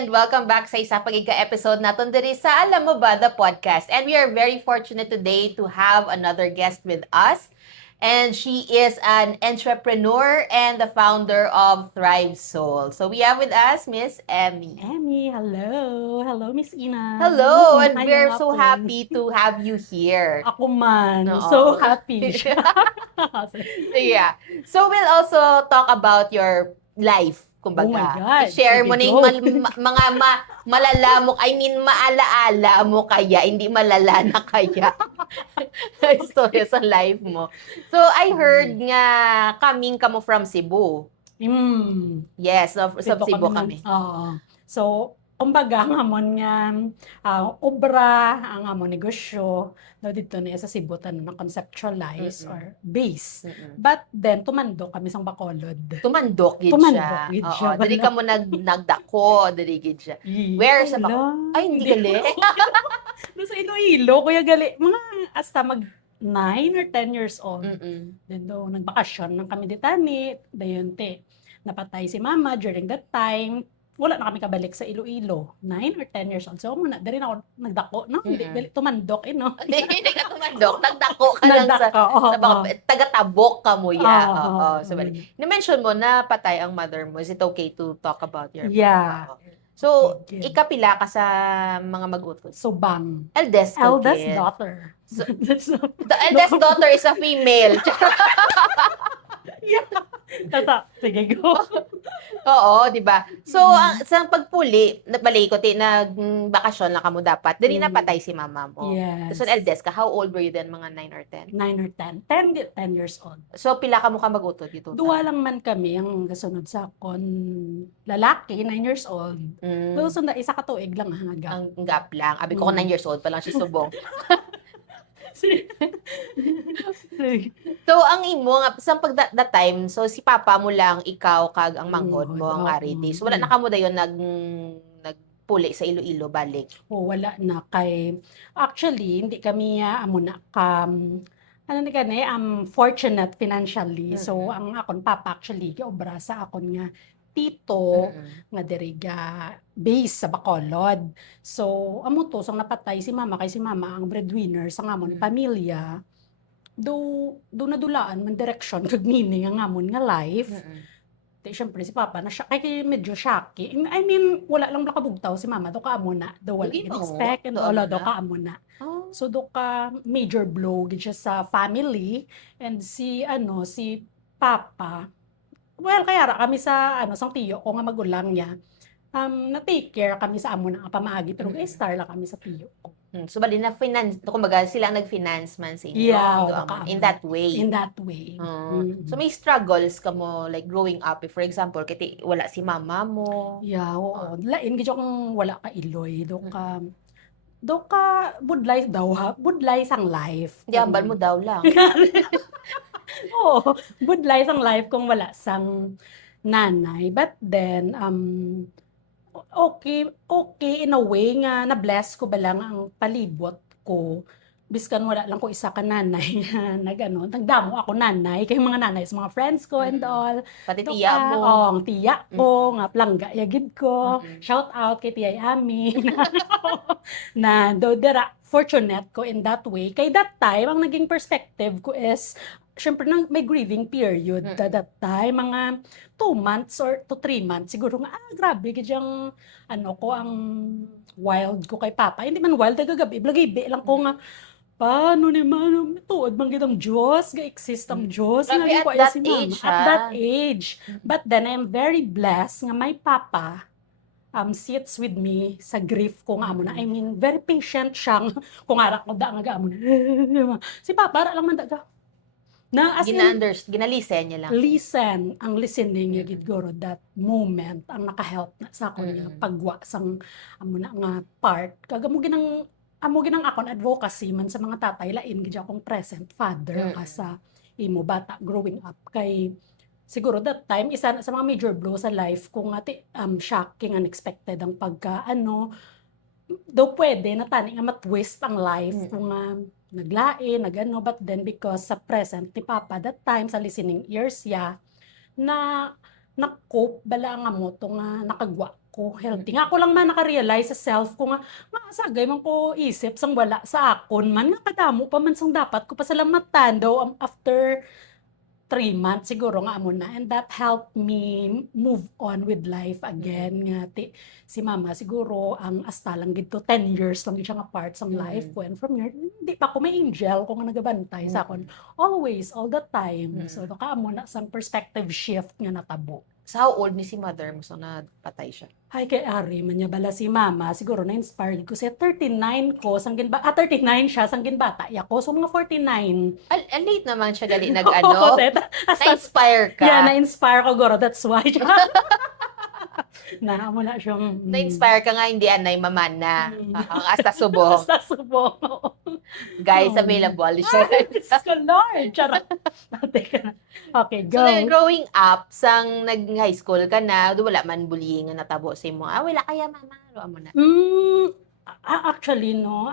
and welcome back sa isa pang episode natin diri sa Alam Mo Ba, the podcast. And we are very fortunate today to have another guest with us. And she is an entrepreneur and the founder of Thrive Soul. So we have with us Miss Emmy. Emmy, hello. Hello, Miss Ina. Hello, and we're Ngayong so hapon. happy to have you here. Ako man. Oo. So happy siya. Yeah. So we'll also talk about your life. Kumbaga, Oh my God. i-share mo na Sige, yung go. mga malala mo, maalaala mo kaya, hindi malala na kaya. Story sa life mo. So, I heard nga coming ka mo from Cebu. Yes, sa Cebu kami. Oo. So, kumbaga, ang amon nga, obra, ang amon negosyo, no, dito na sa Cebu, na conceptualize or base. But then, tumandok kami sa Bacolod. Tumandok gid Tumandok siya. gid Oo, siya. dili ka mo nagdako, dili gid siya. Where sa Bacolod? Ay, hindi gali. Doon sa Iloilo, kuya gali. Mga hasta mag 9 or 10 years old. Then doon, nagbakasyon ng kami ditani. Dayon te, napatay si mama during that time. Wala na kami kabalik sa Iloilo. 9 or 10 years old. So, muna, dari na ako nagdako. No? Hindi, gali, tumandok, no? Hindi ka tumandok. Nagdako ka lang sa taga-tabok ka mo ya. Oo. So, ni-mention mo na patay ang mother mo. Is it okay to talk about your Yeah. So, Okay. ikapila ka sa mga mag-utos? So, bang. Eldest kid. Daughter. So, the eldest daughter is a female. Sige, go. Oo, di ba? So, sa pagpuli, nabalay ko, nagbakasyon lang ka mo dapat. Dili napatay si mama mo. Yes. So, eldest ka, how old were you then? Mga 9 or 10? 9 or 10. 10 years old. So, pila ka mo ka mag-utod dito? Duwa lang man kami ang kasunod sa kon lalaki, 9 years old. So, sunda, isa ka tuig lang ang gap. Ang gap lang. Abi ko 9 years old pa lang siya subong. So, ang imo nga, sa that time, so si papa mo lang, ikaw, kag ang manghod mo, ang ariti. So, wala na ka mo dayon nagpuli sa Iloilo, balik. Wala na kay, actually, hindi kami amo na ano ni kani, fortunate financially. So, ang akon papa actually, giobra sa akon nga tito nga diriga base sa Bacolod. So, amo to sang napatay si mama kay si mama ang breadwinner sa ngamon pamilya. Do nadulaan man direksyon kag meaning ang ngamon nga life. Di syempre si papa na siya kay medyo shocky. I mean, wala lang nakabugtaw si mama do ka amo na. Do wala expect and all do ka amo na. So do ka major blow gid siya sa family and si papa. Well, kaya ra kami sa sang tiyo ko nga magulang niya. Na-take care kami sa amo na pamaagi pero star lang kami sa tiyo ko. So, bali na finance, kumbaga sila ang nag-finance man sa inyo. Yeah, in that way. In that way. So, may struggles ka mo, like growing up, if for example, kiti wala si mama mo. Yeah, oo. Lain gid kung wala ka iloy, do ka budlay daw ha, budlay sang life. Diambal mo daw lang. Oo, budlay sang life kung wala sang nanay. But then, okay in a way nga na-bless ko ba lang ang palibot ko. Biskan wala lang ko isa ka nanay nagdamo ako nanay kay mga nanay sa mga friends ko and all. Pati tiya mo. Ang tiya ko, nga plangga yagid ko. Shout out kay Tiyay Ami. Na dodera fortunate ko in that way. Kay that time, ang naging perspective ko is syempre may grieving period that time, mga 2 months or to 3 months, siguro nga, grabe, kadyang, ang wild ko kay papa. Hindi man wild, gagabi, blagabi lang ko nga, paano naman, tuod bang gitang Diyos, ga-exist ang Diyos. Grabe, at that age, At that age. But then, I am very blessed nga my papa, sits with me sa grief ko nga amo na. I mean, very patient siya. Kung ara ko da nga amo na. Si papa, ara lang man daga. Na as ginalisen niya lang. Ang listening niya gidgoro that moment ang naka-help na sa akon nga pagwa sang amo na nga part kaga mo ginang akon advocacy man sa mga tatay lain gid akong present father ka sa imo bata growing up kay siguro that time isa na sa mga major blow sa life kung shocking unexpected ang pagka daw pwede na tani nga matwist ang life kung naglain, but then because sa present ni Papa that time sa listening ears ya na cope bala nga mo to nga nakagwa ko healthy. Nga ako lang man nakarealize sa self ko nga sagay man ko isip sang wala sa akon man nga kadamo pa man sang dapat ko pasalamatan daw after 3 months siguro nga amo na, and that helped me move on with life again nga si mama siguro ang asta lang gito 10 years lang gid siya nga part sang life ko, and from here hindi pa ko may angel ko nga nagabantay sa akon always all the time. So kaamo na sang perspective shift nga natabo. So, how old ni si mother mo? So, napatay siya. Ay, kay Ari, man niya bala si mama, siguro na-inspired ko siya. 39 ko, 39 siya, sanggin bata. Ako, so mga 49. Late naman siya gali nag-ano. Na-inspire ka. Yeah, na-inspire ko, Goro. That's why. Na, mo na siyang... Na-inspire ka nga, hindi anay mamana. Ang asta subong. Asta subong. Guys, available siya. Diyos ko, Lord. Charot. Teka. Okay, go. So, growing up, sang nag-high school ka na, wala man bullying nga natabo sa mo. Wala kaya mama. Ano mo na? Actually, no,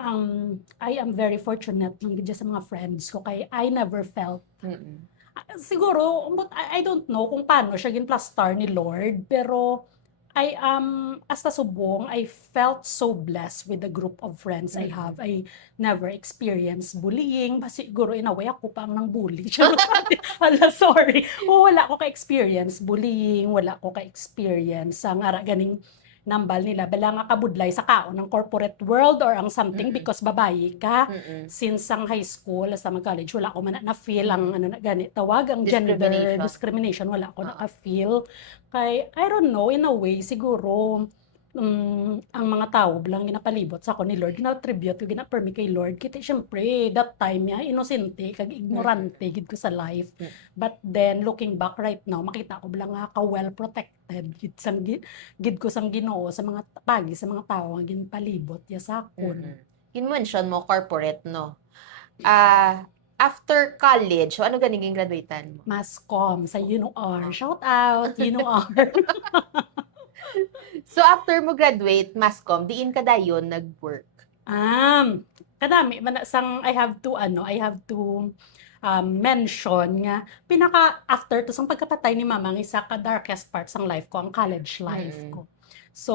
I am very fortunate lang sa mga friends ko. Kaya I never felt siguro, but I don't know kung paano siya ginplastar ni Lord, pero hasta subong, I felt so blessed with the group of friends I have. I never experienced bullying. Siguro, in a way, ako pa ang nang bully. Hala, sorry. Wala ko ka-experience bullying, wala ko ka-experience ang ganing nambal nila. Bala nga kabudlay sa kaon ng corporate world or ang something because babae ka. Since ang high school, sa mag-college, wala ko man na-feel ang ganit tawag, ang gender discrimination, wala ko na-feel. Kay, I don't know, in a way, siguro, ang mga tao bilang ginapalibot sa ako ni Lord, gina-tribute ko, gina-permi kay Lord. Kita, syempre, that time niya, inosente, kag ignorante, gid ko sa life. But then, looking back right now, makita ko bilang nga well protected, gid ko sang Ginoo sa mga pagi, sa mga tao, ang ginapalibot, ya sa akon. In-mention mo, corporate, no? After college, so ano ganiging graduatean mo? Masscom, sa UNOR. Shout out, UNOR. So, after mo graduate, Masscom, diin ka dayon nag-work? Kadami. I have to mention nga, after to, sang pagkapatay ni mama, ang isa ka darkest parts ng life ko, ang college life ko. So,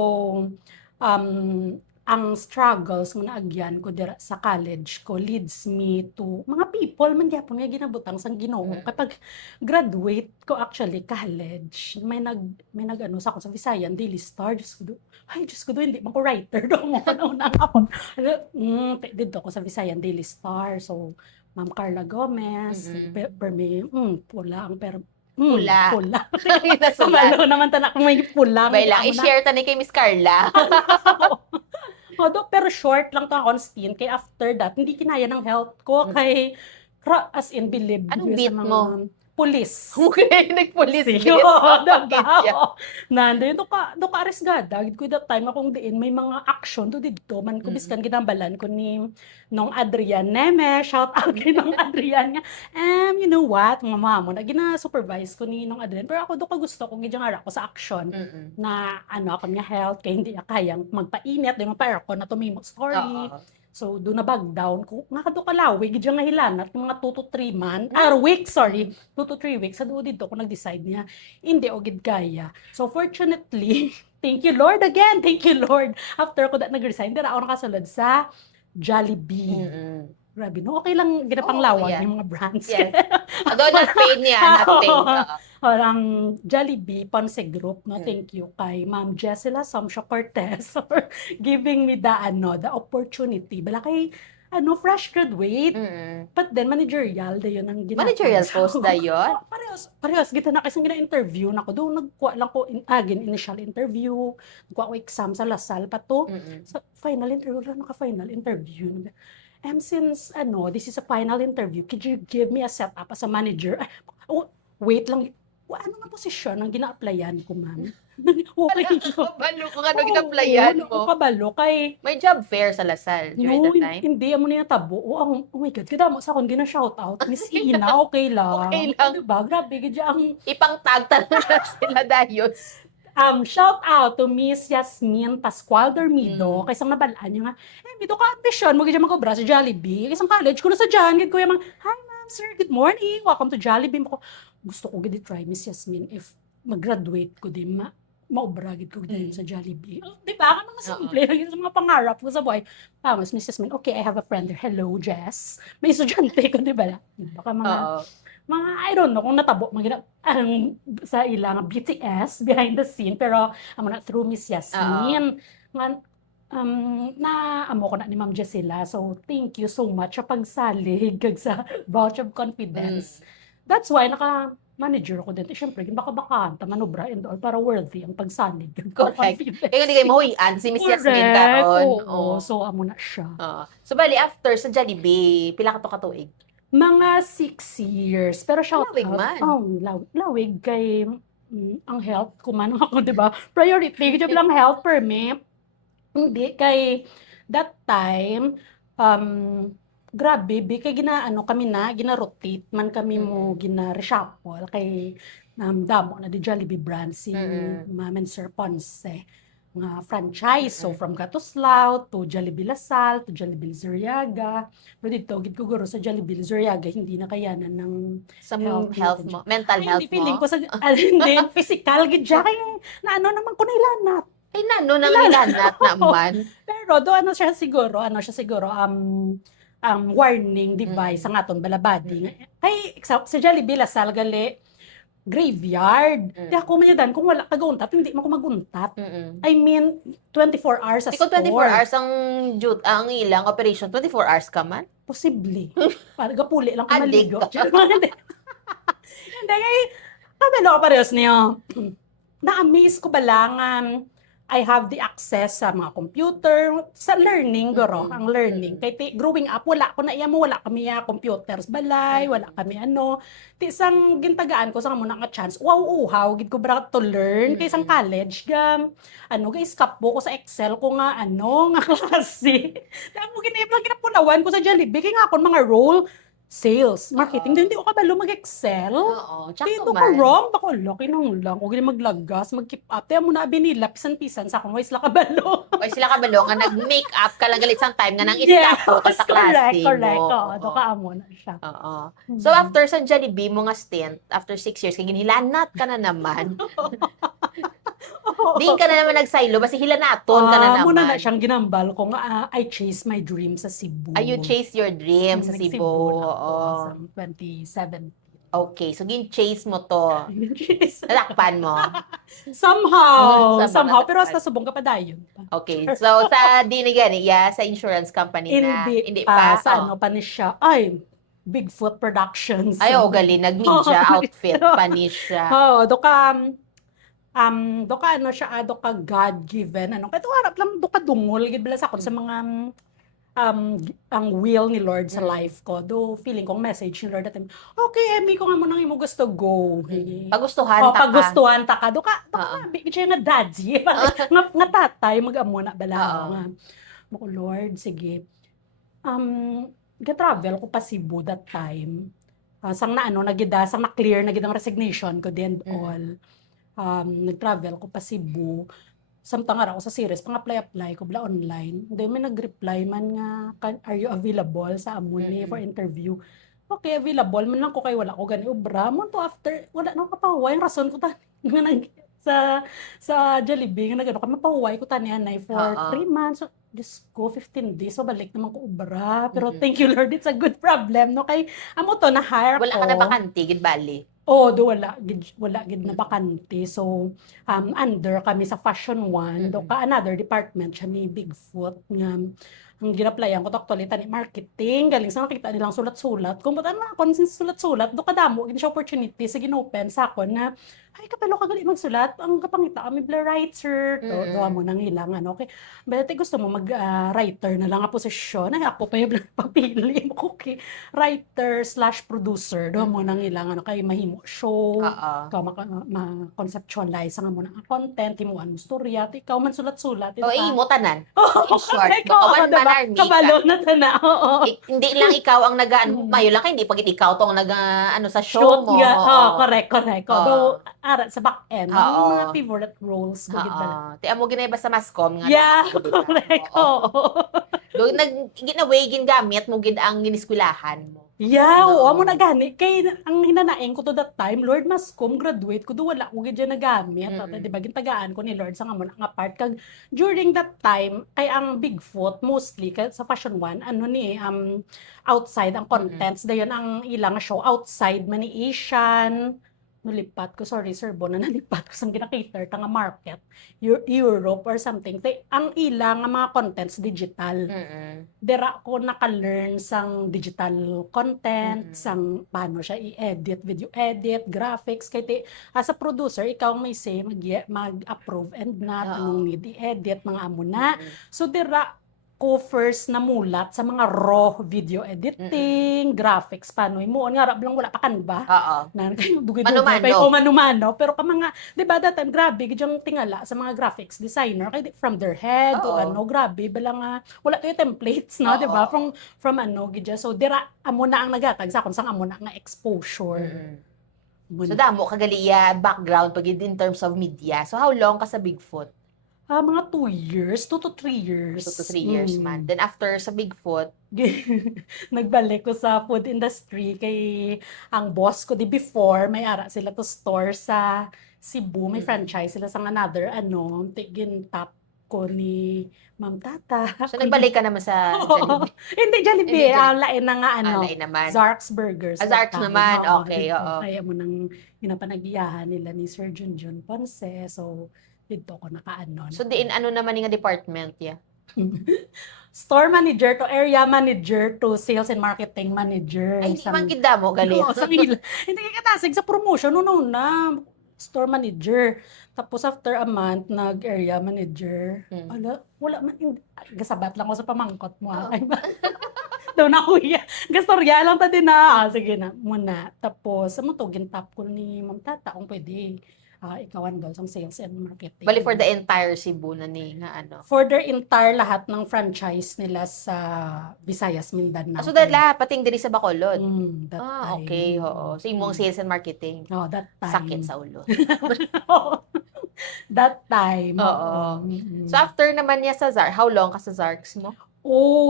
ang struggles nga naagyan ko dira sa college ko leads me to mga people man gyapon nga ginabutang sang Ginoo. Kapag graduate ko actually college, may nag sa ako sa Visayan Daily Star. Diyos ko do, hindi man ko writer do mo una ako. Dito ko sa Visayan Daily Star. So Ma'am Carla Gomez, pula ang Pula. Malo naman tanak may pula. Bay lang, i-share tani kay Miss Carla. Pero short lang to ang stint. Kaya after that, hindi kinaya ng health ko. Kay, as in, believe Anong sa beat mga mo? Police. Okay, nag-police. Nandoon, do ka aresgada. Gid ko that time, akong diin, may mga action do dito. Man ko, biskan ginambalan ko ni nung Adrian Neme. Shout out kay nung Adrian nga. You know what? Mga mama mo, gina-supervise ko ni nung Adrian. Pero ako, do ka gusto kong gidyangar ako sa action. Na, ako niya health, kaya hindi kayang magpainit. Di magpa-aircon na tumimo story. So, doon na bag down ko. Nga ka kalawi, gidya nga hilanat, mga 2 to 3 months, weeks, 2 to 3 weeks, sa doon dito ko nag-decide niya, hindi o gid kaya. So, fortunately, thank you Lord again, thank you Lord. After ko nag-resign, dira ako nakasulod sa Jollibee. Grabe, no? Okay lang, ginapanglawan yung mga brands. Yes. Although not paid niya, not paid. Parang Jollibee, Ponce Group, no? Thank you kay Ma'am Jessela Samsha Cortez for giving me the opportunity. Bala kay, fresh graduate. But then, managerial, dayon ang ginagawa. Managerial post dayon? Parehas, gita na kasi gina-interview na ko. Doon, nagkuha lang ko, initial interview, nagkuha ko exam sa Lasal pa to. So, final interview, naka-final interview. Since, this is a final interview, could you give me a setup as a manager? Wait lang, ano nga posisyon ang gina-applyan ko, ma'am? Okay. Kabalo kung ano gina-applyan mo. Kabalo, kay... May job fair sa Lasal during that time? Hindi, amo na natabo. Oh my God, kadamo sa akong gina-shoutout. Miss Ina, okay lang. Okay lang. Diba? Grabe, gadya ang... Ipang-tag talaga sila dayon. Shout out to Miss Yasmin Pascual Dormido. Kaysang nabalaan niya nga, Mito ka ambition mo, gadya mag-obra sa Jollibee. Kaysang college ko na sa dyan, gid ko yung mga, hi ma'am, sir, good morning, welcome to Jollibee. Gusto ko gid try Miss Yasmin if mag-graduate ko din maubra gid ko dahil sa Jollibee. Di ba? Ang mga simple lang sa mga pangarap ko sa buhay. Tapos, Mrs. Min, okay, I have a friend there. Hello, Jess. May estudyante ko, di ba? Baka mga, I don't know, kung natabo, sa ilang BTS, behind the scene, pero amo na through Miss Yasmin. Naamo ko na ni Ma'am Jessila. So, thank you so much sa pagsalig kag sa vouch of confidence. That's why manager ko din. Siyempre, baka manubra and all para worthy ang pagsalig. Correct. Kaya hindi kayo mahuyan si Miss Yasmin karon. Oo. So, amo na siya. So, bali, after sa Jollibee, pila ka to katuig? Mga 6 years. Pero shout Lawig out. man. Lawig kay ang health ko man ako, di ba? Priority. Job lang health for me. Hindi. Kay that time, grabe, kay gina-rotate man kami mo, gina-reshuffle kay damo na di Jollibee brand si Ma'am and Sir Ponce nga franchise. So from Katuslaw to Jollibee Lasal to Jollibee Zuriaga. Pero dito, gid ko guro sa Jollibee Zuriaga, hindi na kayanan ng Sa health mo, mental health hindi feeling mo? ko sa hindi physical gid siya kay naano naman ko nilanat. Ay, nano nang ilanat naman. Pero do ano siya siguro warning device ang aton balabadi. Kay sa Jollibee Lasal gali graveyard. Di ako manyadan kung wala kaguntat, hindi mo ko maguntat. I mean 24 hours sa Ikaw store. 24 hours ang ilang operation, 24 hours ka man? Posible. Para gapuli lang ko Adik maligo. ka. Hindi kay kabalo ko parehas niyo. Na-amaze ko ba lang I have the access sa mga computer, sa learning, guro, ang learning. Kaya growing up, wala kami computers balay, wala kami Ti isang gintagaan ko sa muna nga chance, uhaw, gid ko bra to learn, kay isang college, scapbo ko sa Excel ko nga, nga klase. Dahil mo ginapunawan ko sa Jollibee, kaya nga ako mga role, sales, marketing, hindi ko kabalo mag-Excel. Oo, Dito ko wrong, bako laki nang lang. Kung maglagas, mag-keep up. Kaya mo na binila, pisan-pisan sa akong wais lakabalo. O sila kabalo nga nag-make up ka lang galit sang time nga nang istapo ka sa klase mo. Correct. Doka amo na siya. Oo. So after sa Jollibee mo nga stint, after 6 years, kaya ginhilanat ka na naman. Di ka na naman nagsaylo, basta hilanaton ka na naman. Muna na siyang ginambal ko nga, I chase my dream sa Cebu. You chase your dream sa Cebu. Sa 2017. Okay, so gin-chase mo to. Nalakpan mo. Somehow. Pero hasta subong ka pa dayon. Okay, so sa sa insurance company na. Hindi pa. Sa pa ni siya. Ay, Bigfoot Productions. Ay, gali, nag-media outfit pa ni siya. Doka doka God-given, kaya harap lang, doka dungol, gibala sa akon sa mga, ang will ni Lord sa life ko. Do, feeling kong message ni Lord at okay, Emmy, kung mo nang imo gusto, go. Pagustuhan ta ka. Pagustuhan ta ka. Doka bigit siya nga daddy. Nga tatay, mag-amo na bala. Mako, Lord, sige. Ga-travel ko pa Cebu that time. Sang na-clear na gid ang resignation ko din all. Nag-travel ko pa Cebu. Samtang araw sa series, pang-apply ko bla online. Then may nag-reply man nga, are you available sa amon for interview? Okay, available. Man lang ko kay wala ko gani ubra. Mo to after, wala na ko kapahuway. Ang rason ko sa Jollibee, nga mapahuway ko tanianay for 3 months. So, Diyos ko, 15 days. So, balik naman ko ubra. Pero thank you, Lord. It's a good problem. No? Kay, amo to, na-hire ko. Wala ka na bakante, gid bali. Wala gid na bakante. So under kami sa Fashion One, do ka another department siya ni Bigfoot nga ang ginaplayan ko actually tani marketing galing sa nakita nilang sulat-sulat kung ba't kon sulat-sulat do kadamo gid siya opportunity sa ginopen sa akon na ay kapalo ka gali magsulat ang kapangita kami bla writer do mo nang ilang okay but gusto mo mag writer na lang nga posisyon ay ako pa yung papili mo okay writer/producer do mo nang ilang kay mahimo show ka ma-conceptualize nga mo nang content himuan mo storya ikaw man sulat-sulat imo tanan in short baka one man army kabalo na tana hindi lang ikaw ang mayo lang kay hindi pagit ikaw tong sa show mo correct do ara sa back end mga favorite roles ko gid bala ti amo ginay basta mascom nga correct do ginaway gingamit mo gid ang giniskwelahan mo Yeah, oo, Oo. amo na gani. Kay ang hinanaing ko to that time, Lord, maskom, graduate ko, do wala ko gid nagamit. At di ba, gintagaan ko ni Lord sa nga mo nga part. Kag during that time, kay ang Bigfoot, mostly, sa Fashion One, ano ni, outside ang contents. Dayon ang ilang show, outside man ni Asian, nulipat ko, sorry sir, Bon, na nalipat ko sa ginakater, nga market, Europe or something. Ang ilang nga mga contents, digital. Dira ko naka-learn sang digital content, sang paano siya i-edit, video edit, graphics. Kaya as a producer, ikaw may say, mag-approve and not, anong need i-edit, mga amo na. So dira ko first namulat sa mga raw video editing, graphics, paano mo. Nga rab lang wala pa Canva. Na dugay-dugay pa manumano. Pero ka mga, di ba, that time, grabe, gidyang tingala sa mga graphics designer, kaya from their head, o ano, grabe, bala nga, wala tayo templates, no, di ba? From ano, gidya. So, dira, amo na ang nagatag sa akon, sang amo na nga exposure. So, damo, kagaliya, background, pag in terms of media. So, how long ka sa Bigfoot? Mga 2 years, 2 to 3 years. 2 to 3 years man. Then after sa Bigfoot, nagbalik ko sa food industry kay ang boss ko di before, may ara sila to store sa Cebu, may franchise sila sa another tigin top ko ni Ma'am Tata. So nagbalik ka naman sa Jollibee. Hindi Jollibee, lain na nga lain naman. Zark's Burgers. Zark's naman, okay, oo. Kaya mo nang pinapanagiyahan nila ni Sir Junjun Ponce, so dito ko nakaano. So diin ano naman nga department ya? Store manager to area manager to sales and marketing manager. Ay, hindi man gid mo gali. Hindi ka katasig sa promotion na store manager. Tapos after a month nag-area manager. Wala man gasabat lang ko sa pamangkot mo. Daw na kuya. Gastorya lang ta din na. Sige na muna. Tapos amo to gintap ko ni Ma'am Tata kung pwede. Ikawan daw sa sales and marketing. Bali for the entire Cebu na ni nga ano. For their entire lahat ng franchise nila sa Visayas, Mindanao. So dala pating diri sa Bacolod. That time. Okay, oo. So imong sales and marketing. That time. Sakit sa ulo. That time. Oo. So after naman niya sa Zark, how long ka sa Zarks mo?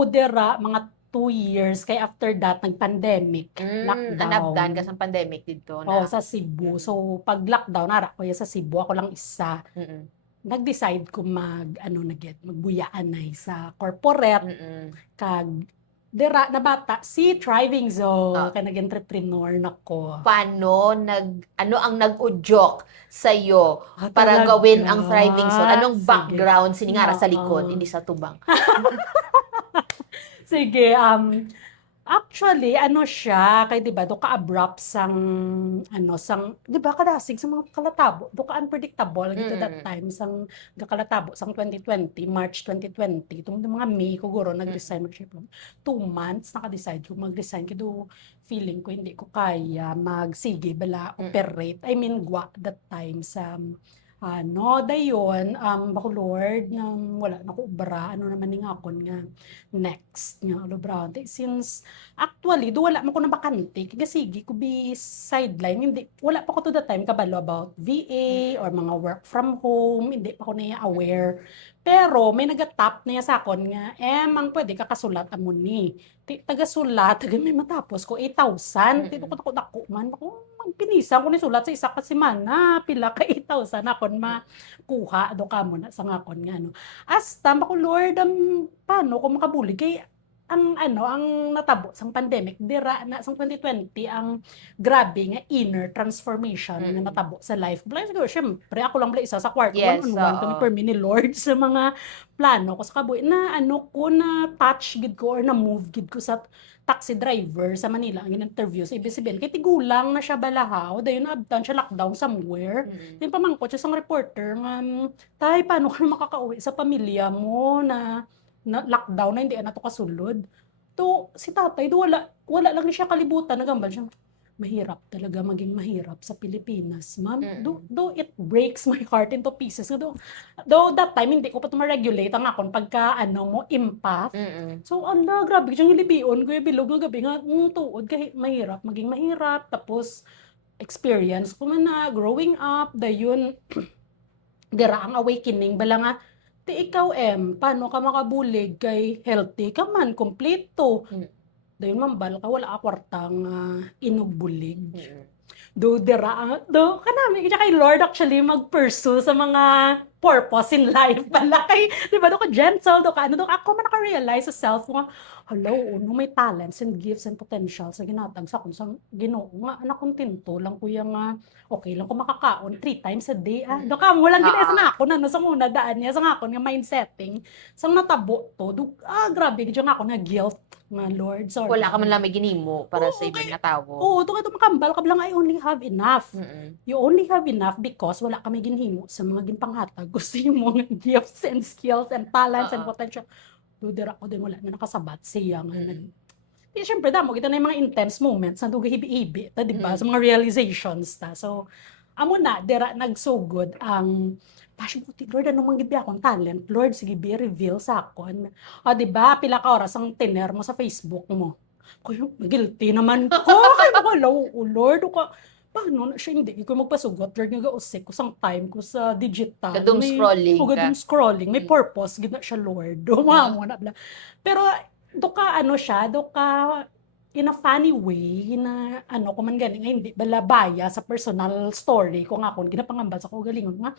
Dira mga 2 years kay after that nag-pandemic, lockdown. Anabdan ka sa pandemic dito na. Sa Cebu. So pag lockdown ara ko sa Cebu, ako lang isa. Nag-decide ko magbuyaan na sa corporate kag dira na bata si Thriving Zone kay nag-entrepreneur nako. Paano ano ang nag-udyok sa iyo para gawin ang Thriving Zone? Anong background siningara sa likod, hindi sa tubang? Sige, actually, siya, kay diba, do ka-abrupt sang, diba, kadasig sa mga kalatabo, do ka-unpredictable, dito that time, sang kalatabo, sang 2020, March 2020, itong mga May, kuguro, nag-resign, mag-ship 2 months, naka-decide ko mag-resign, kaya feeling ko, hindi ko kaya magsige, bala, operate, I mean, that time, sa, dayon, Bacolod, wala na ko ubra, naman nga ako nga next nga Brown. Since actually, wala man ko na bakante, sige ko be sideline, hindi, wala pa ko to the time kabalo about VA or mga work from home, hindi pa ko na aware. Pero may nagatap na sa akon nga, mang pwede ka kasulat amo ni. Taga-sulat, may matapos ko 8,000. Tito ko dako man. Pinisan ko ni sulat sa isa ka semana. Pila ka 8,000 akon makuha. Do ka mo na sa ngakon nga. Hasta, ko Lord, paano ko makabulig? Kay ang natabo sang pandemic dira na sang 2020 ang grabe nga inner transformation nga natabo sa life. Bala siguro syempre ako lang bala isa sa kwarto one-on-one kami per ni Lord sa mga plano ko sa kabuhi na ko na touch gid ko or na move gid ko sa taxi driver sa Manila ang interview sa ABS-CBN kay tigulang na siya balahaw dayon abtan siya lockdown somewhere. Yung pamangkot siya sang reporter nga tay paano ka makakauwi sa pamilya mo na lockdown na hindi na to kasulod. Si tatay, wala lang siya kalibutan, nagambal siya. Mahirap talaga maging mahirap sa Pilipinas, ma'am. Though it breaks my heart into pieces. Though that time, hindi ko pa ito ma-regulate ang akon pagka, empath. So, grabe, siyang ilibion ko yung bilog ng gabi nga, tuod, kahit mahirap, maging mahirap. Tapos, experience ko na growing up, dayon, dira ang awakening, bala nga, ikaw, paano ka makabulig kay healthy ka man, kompleto. Dayon mambal ka wala ka kwartang inugbulig. Mm. Do kanami kay Lord actually mag-pursue sa mga purpose in life pala kay di ba do ka gentle do ka ano do ka ako man naka-realize sa self nga hello no may talents and gifts and potentials sa ginatag sa kung sang Ginoo nga anak kontento lang kuya nga okay lang ko makakaon 3 times a day do ka mo lang gid sa ako na no sa una daan niya sa ako nga mind setting sang natabo to do grabe gid nga ako nga guilt nga Lord sorry Wala ka man lang may ginimo para sa Oo, ibang nga tao. oo, to makambal ka lang I only have enough. Mm. You only have enough because wala kami ginhimo sa mga ginpanghatag. Gusto mo nga gifts and skills and talents and Oo. potential. Dudira ko din wala na nakasabat siya nga. Mm. Eh, syempre damo kita na yung mga intense moments na duga hibi-hibi ta di ba Mm. sa mga realizations ta. So amo na dira nagsugod ang passion ko ti Lord ano man gid akong talent Lord sige be reveal sa akon. Di ba pila ka oras ang tiner mo sa Facebook mo. Kuya, guilty naman ko. Kaya ko, oh Lord, ka, paano na siya hindi ko magpasugot? Lord, nga gausik ko sang time ko sa digital. Kadum scrolling O ka. gadum scrolling. May purpose, gina siya, Lord. Mo na bla. Pero, do ka, ano siya, do ka, in a funny way, na ano, kung man galing, hindi balabaya sa personal story ko nga kung ginapangambal sa ko galingon nga,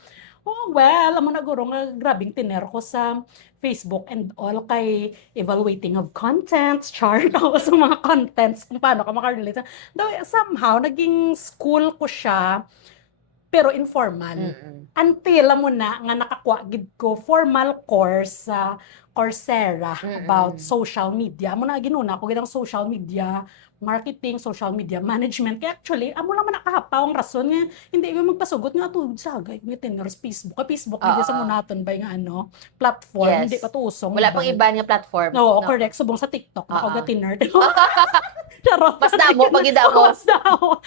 oh well, amo na guro nga grabing tiner ko sa Facebook and all kay evaluating of contents, chart ako sa mga contents kung paano ka makarelate. Though somehow, naging school ko siya, pero informal. Mm. Until mo na nga nakakuha gid ko formal course sa Coursera about social media. Amo na ginuna ko gidang social media marketing, social media management. Kaya actually, amo lang man nakahapaw ang rason nga hindi ko magpasugot nga to sagay may tenors Facebook. Facebook media sa munaton bay nga ano, platform, Yes. hindi pa to usong. Wala pang iba nga platform. No, correct. Subong sa TikTok, ako ga tinner. Charot. Mas damo, pagida mo. Mas damo.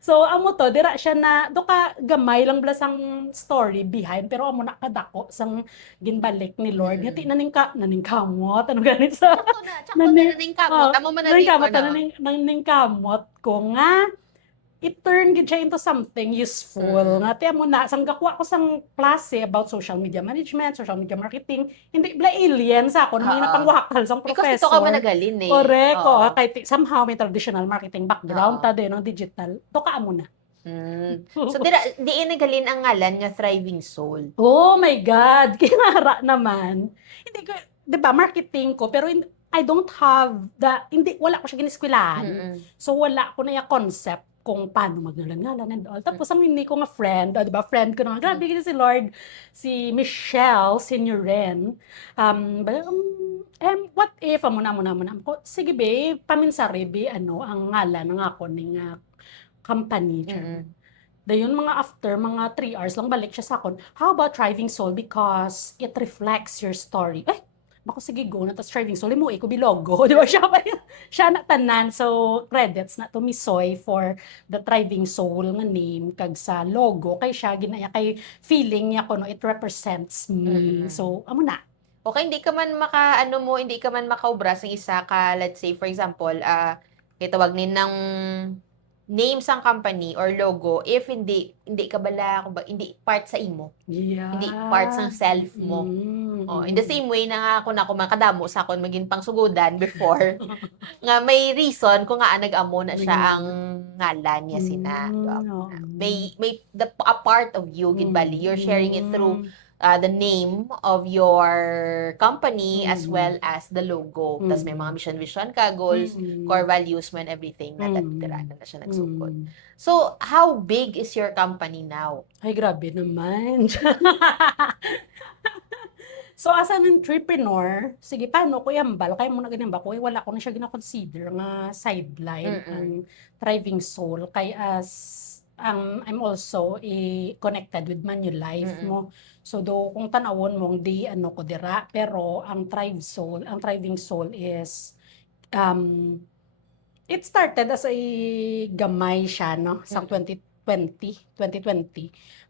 So amo to, dira siya na, do ka gamay lang blas ang story behind, pero amo nakadako sang ginbalik ni Lord. Ngati naningkamot, ano ganit sa, Tsaka na ning kamot. Amo man na naningkamot ko nga, it-turn gid siya into something useful. Nga tiyan mo na, sang gakuha ko sang klase about social media management, social media marketing, hindi bla alien sa ako, mga napangwakal sang professor. Because ito ka man nagalin eh. Correct. Kahit somehow may traditional marketing background ta din, no, digital. To ka mo na. So, di nagalin ang ngalan nga Thriving Soul. Oh my God! Kinara naman. Hindi ko, di ba, marketing ko, pero I don't have wala ko siya giniskwelahan. So, wala ko na yung concept kung paano magnalan-ngalan and all. Tapos, ang hindi ko nga friend, di ba, friend ko na nga, grabe si Lord, si Michelle Signoren, what if, muna, sige be, paminsari be, ang ngalan ng ako ng company. Dayon mga after mga 3 hours lang balik siya sa akin. How about Thriving Soul because it reflects your story. Naku, sige go na. Tapos Thriving Soul, mo ko bilogo. Di ba siya na tanan. So, credits na to Misoy for the Thriving Soul nga name kag sa logo. Kay siya, ginaya kay feeling niya ko, no, it represents me. So, amo na. Okay, hindi ka man hindi ka man makaubra sa isa ka, let's say, for example, tawag ng name sang company or logo if hindi ka bala hindi part sa imo. Yeah. Hindi part sang self mo. In the same way na nga ako makadamo sa akon maging pangsugudan before nga may reason kung nga nag-amo na siya ang ngalan niya sina. May a part of you ginbali you're sharing it through the name of your company as well as the logo. Tapos may mga mission ka, goals, core values mo and everything na na siya nagsugod. So, how big is your company now? Ay, grabe naman. So, as an entrepreneur, sige, paano ko yambal? Kaya muna ganyan ba ko? Wala ko na siya gina-consider nga sideline ang Thriving Soul. Kaya I'm also connected with Manulife mo. So, kung tanawon mo, di ko dira. Pero, ang Thriving Soul is, it started as a gamay siya, no? Sa 2020.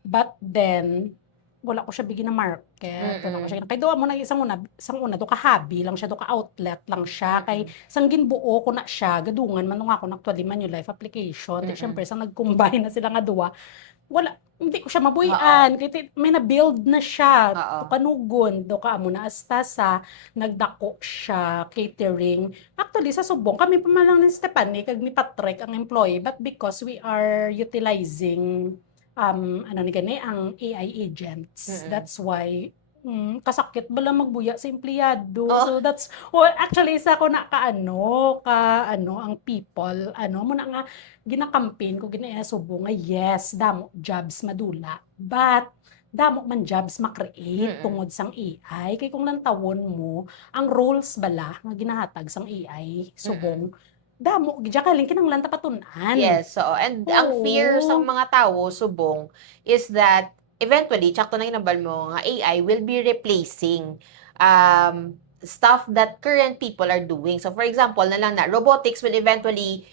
But then, wala ko siya bigyan na market. Wala ko siya. Kaya doon mo na isang una, do ka hobby lang siya, do ka outlet lang siya. Kay sang ginbuo ko na siya, gadungan man nga ako actually Manulife application. Siyempre, sang nag-combine na sila nga duwa, wala, hindi ko siya Oo. mabuhian. Kaya may na-build na siya. Oo. Kanugon, do ka amo na asta sa nagdako siya, catering. Actually, sa Subong, kami pa man lang ni Stephanie, kag ni Patrick ang employee, but because we are utilizing, ano ni gani, ang AI agents, Mm-mm. that's why, kasakit bala magbuya sa empleyado. Oh. So that's, actually, isa ko na ang people, muna nga, gina-campaign ko ginaya Subo nga yes damo jobs madula but damo man jobs ma-create Mm-mm. tungod sang AI kay kung lantawon mo ang roles bala nga ginahatag sang AI subong damo gidya kaling kinahanglan ta patunan. Yes, so and ang fear sa Oo. mga tao subong is that eventually, tsaka na ginambal mo nga AI will be replacing stuff that current people are doing. So for example, na lang na robotics will eventually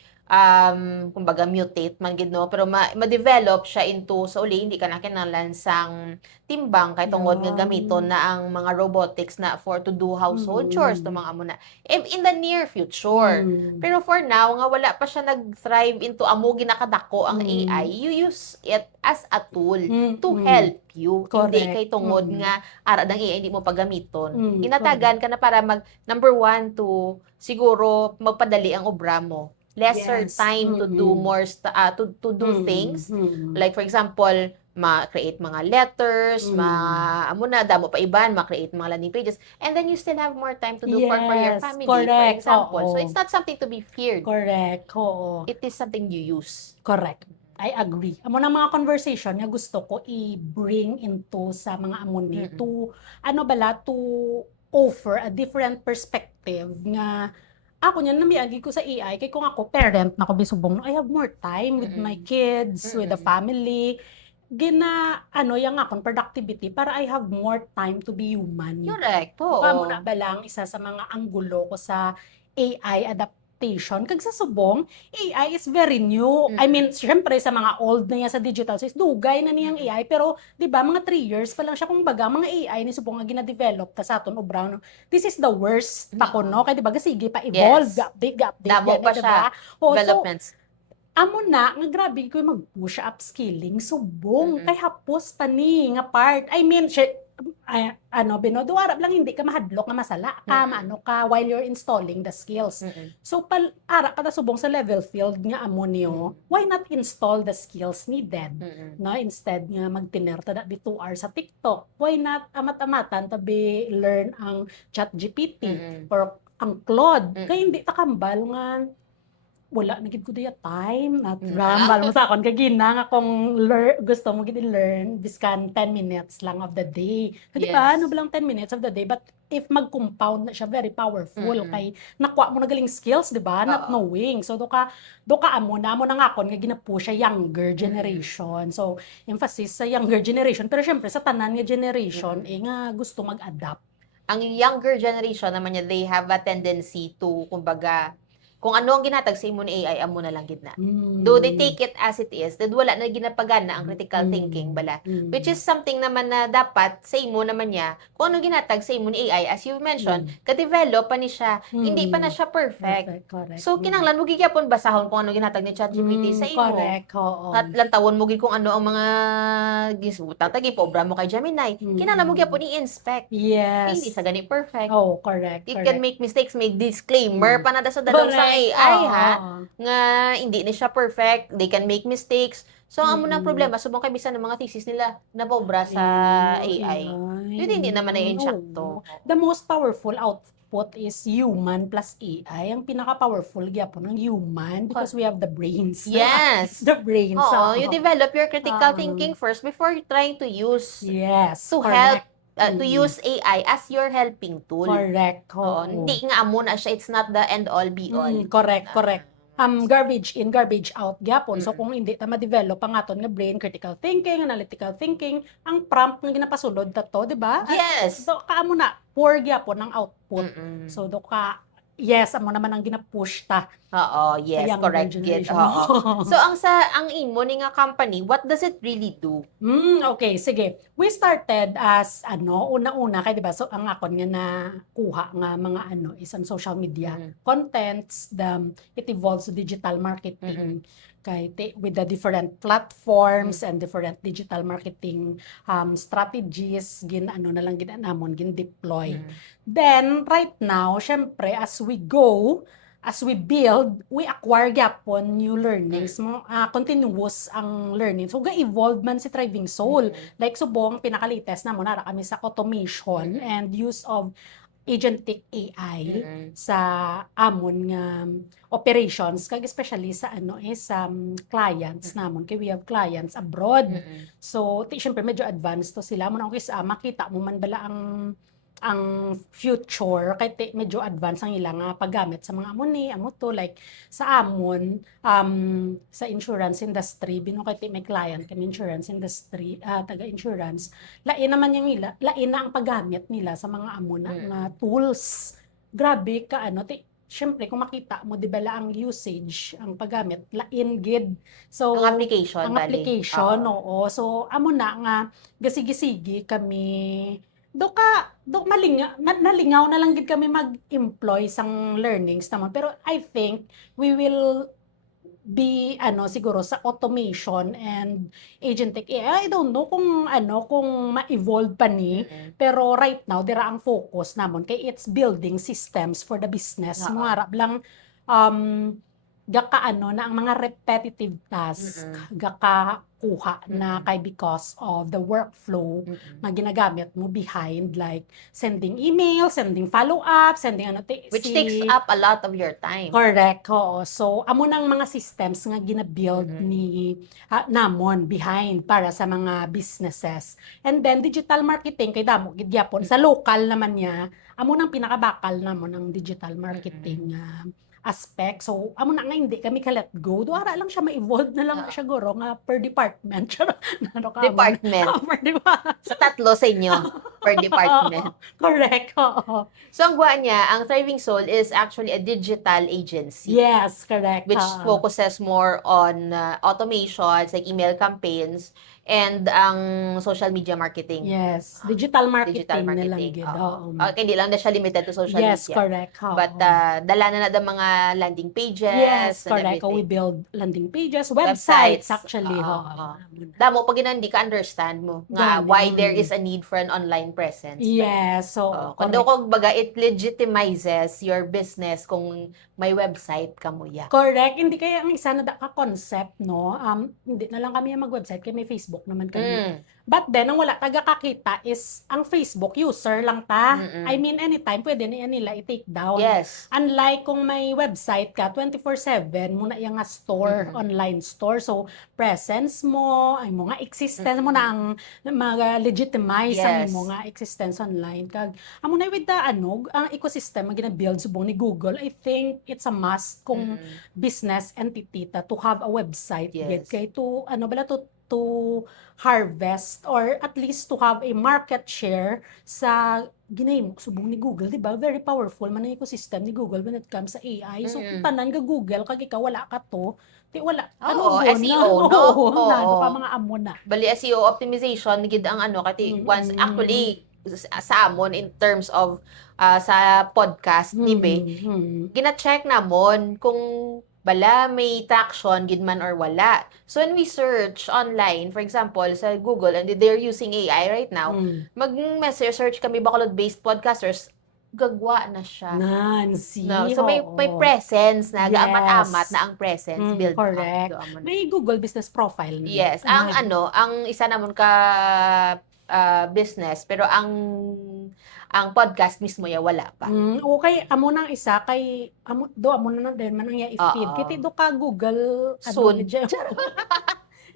kumbaga mutate man gid no, pero ma-develop siya into so uli hindi ka na kinahanglan sang timbang kay tungod nga gamiton na ang mga robotics na for to do household chores to mga amo na in the near future. Pero for now, nga wala pa siya nag-thrive into amo ginakadako ang AI, you use it as a tool to help you. Hindi Correct. kay tungod nga ara ng AI hindi mo pagamiton. Correct. Inatagan ka na para number one to siguro magpadali ang obra mo. Lesser Yes. time to do more to do things. Like for example, ma-create mga letters, amo na damo pa iban, ma-create mga landing pages, and then you still have more time to do for your Yes, family, for correct. example. So Oo. it's not something to be feared. Correct. Oo. It is something you use. Correct. I agree. Amo na mga conversation nga gusto ko i-bring into sa mga amuni to to offer a different perspective nga ako niyan namiagi ko sa AI kay kung ako parent na ko bisubong I have more time with my kids, with the family. Yang akong productivity para I have more time to be human. Correct. Mukha mo na Oo. balang isa sa mga anggulo ko sa AI adaptation. Kag sa subong, AI is very new. I mean, syempre sa mga old na yan sa digital space, dugay na niyang AI. Pero, di ba, mga 3 years pa lang siya. Kung baga, mga AI ni subong nga gina-develop ta sa aton o brown. This is the worst pa ko, no? Kaya di ba, sige pa evolve, Yes. ga-update, Damo yan, pa di siya. ba? So, Developments. amo na, nga grabe ko mag-push upskilling, subong, kay hapos pa ni, nga part. I mean, binuduarap lang hindi ka mahadlok nga masala ka, maano ka, while you're installing the skills. So, ara ka ta subong sa level field nga amo niyo, why not install the skills needed? No, instead nga magtiner ta bi 2 hours sa TikTok, why not amat-amatan tabi learn ang ChatGPT or ang Claude, kay hindi ta kambal nga wala na gid ko diya time at rambal mo sa akon kay gina nga kung gusto mo gid learn biskan 10 minutes lang of the day. Di ba? Ano ba lang 10 minutes of the day, but if mag-compound na siya very powerful kay nakuha mo na galing skills, di ba? Not knowing. So do ka amo na nga akon nga gina-push siya younger generation. So emphasis sa younger generation, pero syempre sa tanan nga generation nga gusto mag-adapt. Ang younger generation naman niya, they have a tendency to kumbaga kung ano ang ginatag sa imo ni AI amo na lang gid na. Do they take it as it is, then wala na ginapagana ang critical thinking bala. Which is something naman na dapat sa imo naman niya, kung ano ginatag sa imo ni AI, as you mentioned, ka-develop pa ni siya, hindi pa na siya perfect. Correct. So kinahanglan mo gyapon basahon kung ano ginatag ni ChatGPT sa imo. Correct, oo. At lantawon mo gid kung ano ang mga tatagi pobra mo kay Gemini. Kinahanglan mo gyapon i-inspect. Yes. Hindi sa gani perfect. Oh, correct. It can make mistakes, may disclaimer pa na sa dalawang sa AI ha, nga hindi na siya perfect, they can make mistakes. So, amo na problema, subong kay bisan ng mga thesis nila napobra sa AI. Yun hindi naman na yun sakto. The most powerful output is human plus AI. Ang pinaka-powerful gyapon ng human because we have the brains. Yes. The brains. Oo, you develop your critical thinking first before trying to use to help to use AI as your helping tool. Correct. Hindi nga amo na siya, it's not the end all be all. Correct. Garbage in, garbage out gyapon. So kung hindi ta ma-develop ang aton nga brain, critical thinking, analytical thinking, ang prompt nga ginapasulod ta to, di ba? Yes. So kaamo na poor gyapon ang output. So do ka yes, amo naman ang gina-push ta. Oo, yes, correct. So ang imo ni nga company, what does it really do? Okay, sige. We started as una-una kay di ba? So ang akon nga na kuha nga mga isang social media contents, it evolves to digital marketing. with the different platforms and different digital marketing strategies ano na lang ginanamon gin-deploy. Then right now syempre as we build, we acquire gyapon new learnings mo, continuous ang learning. So ga-evolve man si Thriving Soul. Like subong pinaka-latest na mo nara kami sa automation and use of agentic AI sa amon nga operations kag especially sa sa clients namon kay we have clients abroad. So syempre medyo advanced to sila mo na makita mo man bala ang future kay medyo advanced ang ilang paggamit sa mga amo to like sa amon sa insurance industry bino kay may client kami insurance industry taga insurance lain naman yung lain na ang paggamit nila sa mga amo na nga tools grabe ka syempre kung makita mo di ba ang usage ang paggamit lain gid so Ang application, ang application oo so amo na nga gasigi-sigi kami nalingaw na lang gid kami mag-employ sang learnings naman pero I think we will be siguro sa automation and agentic AI. I don't know kung ma-evolve pa ni pero right now dira ang focus namon kay it's building systems for the business mo harap lang gaka na ang mga repetitive task gakakuha na kay because of the workflow na ginagamit mo behind like sending email, sending follow-up, sending which takes up a lot of your time. Correct, oo. So, amo nang mga systems nga gina-build ni namon behind para sa mga businesses. And then, digital marketing, kay damo, gidyapon, sa local naman niya, amo nang pinakabakal namon ng digital marketing aspect. So, amo na nga hindi kami ka-let go. Duara lang siya ma-evolve na lang siya guro nga per department. Department. Sa tatlo sa inyo, per department. Correct, oo. So, ang guwa niya, ang Thriving Soul is actually a digital agency. Yes, correct. Which focuses more on automations, like email campaigns, and ang social media marketing. Yes, digital marketing. Digital marketing. Na lang gid. Okay, hindi lang na siya limited to social media. Yes, correct. But dala na da mga landing pages. Yes, and correct. everything. We build landing pages, websites actually. Damo, pag hindi ka understand mo nga why there is a need for an online presence. Yes, so kundo ko baga it legitimizes your business kung may website ka mo ya. Correct. Hindi kaya ang isa na ka concept no. Hindi na lang kami mag-website kay may Facebook naman kami. But then, ang wala kakakita is ang Facebook user lang ta. I mean, anytime pwede na nila i-take down. Yes. Unlike kung may website ka, 24/7 muna yung store, online store. So, presence mo, ay mo nga existence mo na ang legitimize ang mo nga existence online. Kag, amo na with the ang ecosystem na gina-build subong ni Google, I think it's a must kung business entity ta to have a website. Yes. Kay to harvest or at least to have a market share sa ginay subong ni Google, di ba? Very powerful man ang ecosystem ni Google when it comes sa AI. So, tanan ka Google, kag ikaw wala ka to, di wala. SEO, no? Oo, pa mga amo na. Bali, SEO optimization, gid ang kati once, actually, sa amon in terms of sa podcast ni Be, gina-check namon kung bala may traction gid man or wala. So when we search online, for example, sa Google, and they're using AI right now, mag-message search kami Bacolod-based podcasters, gagwa na siya. Nancy. No, so may presence na, gaamat-amat na ang presence build correct. up. May Google business profile na. Yes, ang isa namon ka business, pero ang podcast mismo ya wala pa. Okay, amo nang isa kay amo na din man ang i-feed. Kiti do ka Google soon.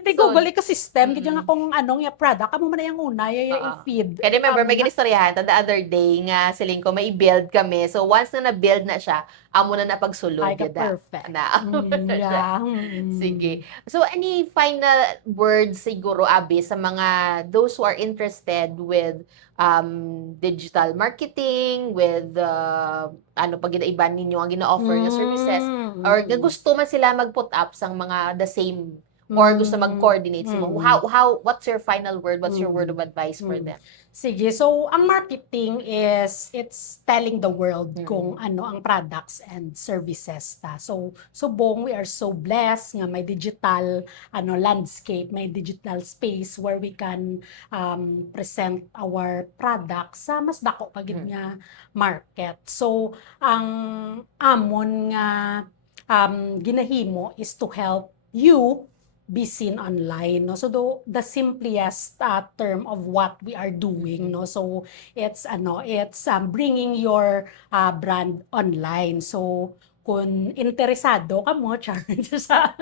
Hindi Google ecosystem gid nga kung anong product amo man yung una i-feed. Kaya remember may ginistoryahan the other day nga siling ko may build kami. So once na na-build na siya, amo na napagsulod gid perfect na. Sige. Mm. So any final words siguro Abi sa mga those who are interested with digital marketing, with pag ginaiban ninyo ang gina-offer nga services, or gusto man sila mag-put up sang mga the same or gusto mag-coordinate si mo, Mm. what's your final word? What's your word of advice for Mm. them? Sige, so ang marketing is it's telling the world Mm. kung ano ang products and services ta. So subong we are so blessed nga may digital landscape, may digital space where we can present our products sa mas dako pagid nga market. So ang amon nga ginahimo is to help you be seen online, no? So the simplest term of what we are doing, no? So it's bringing your brand online. So kung interesado ka mo, sa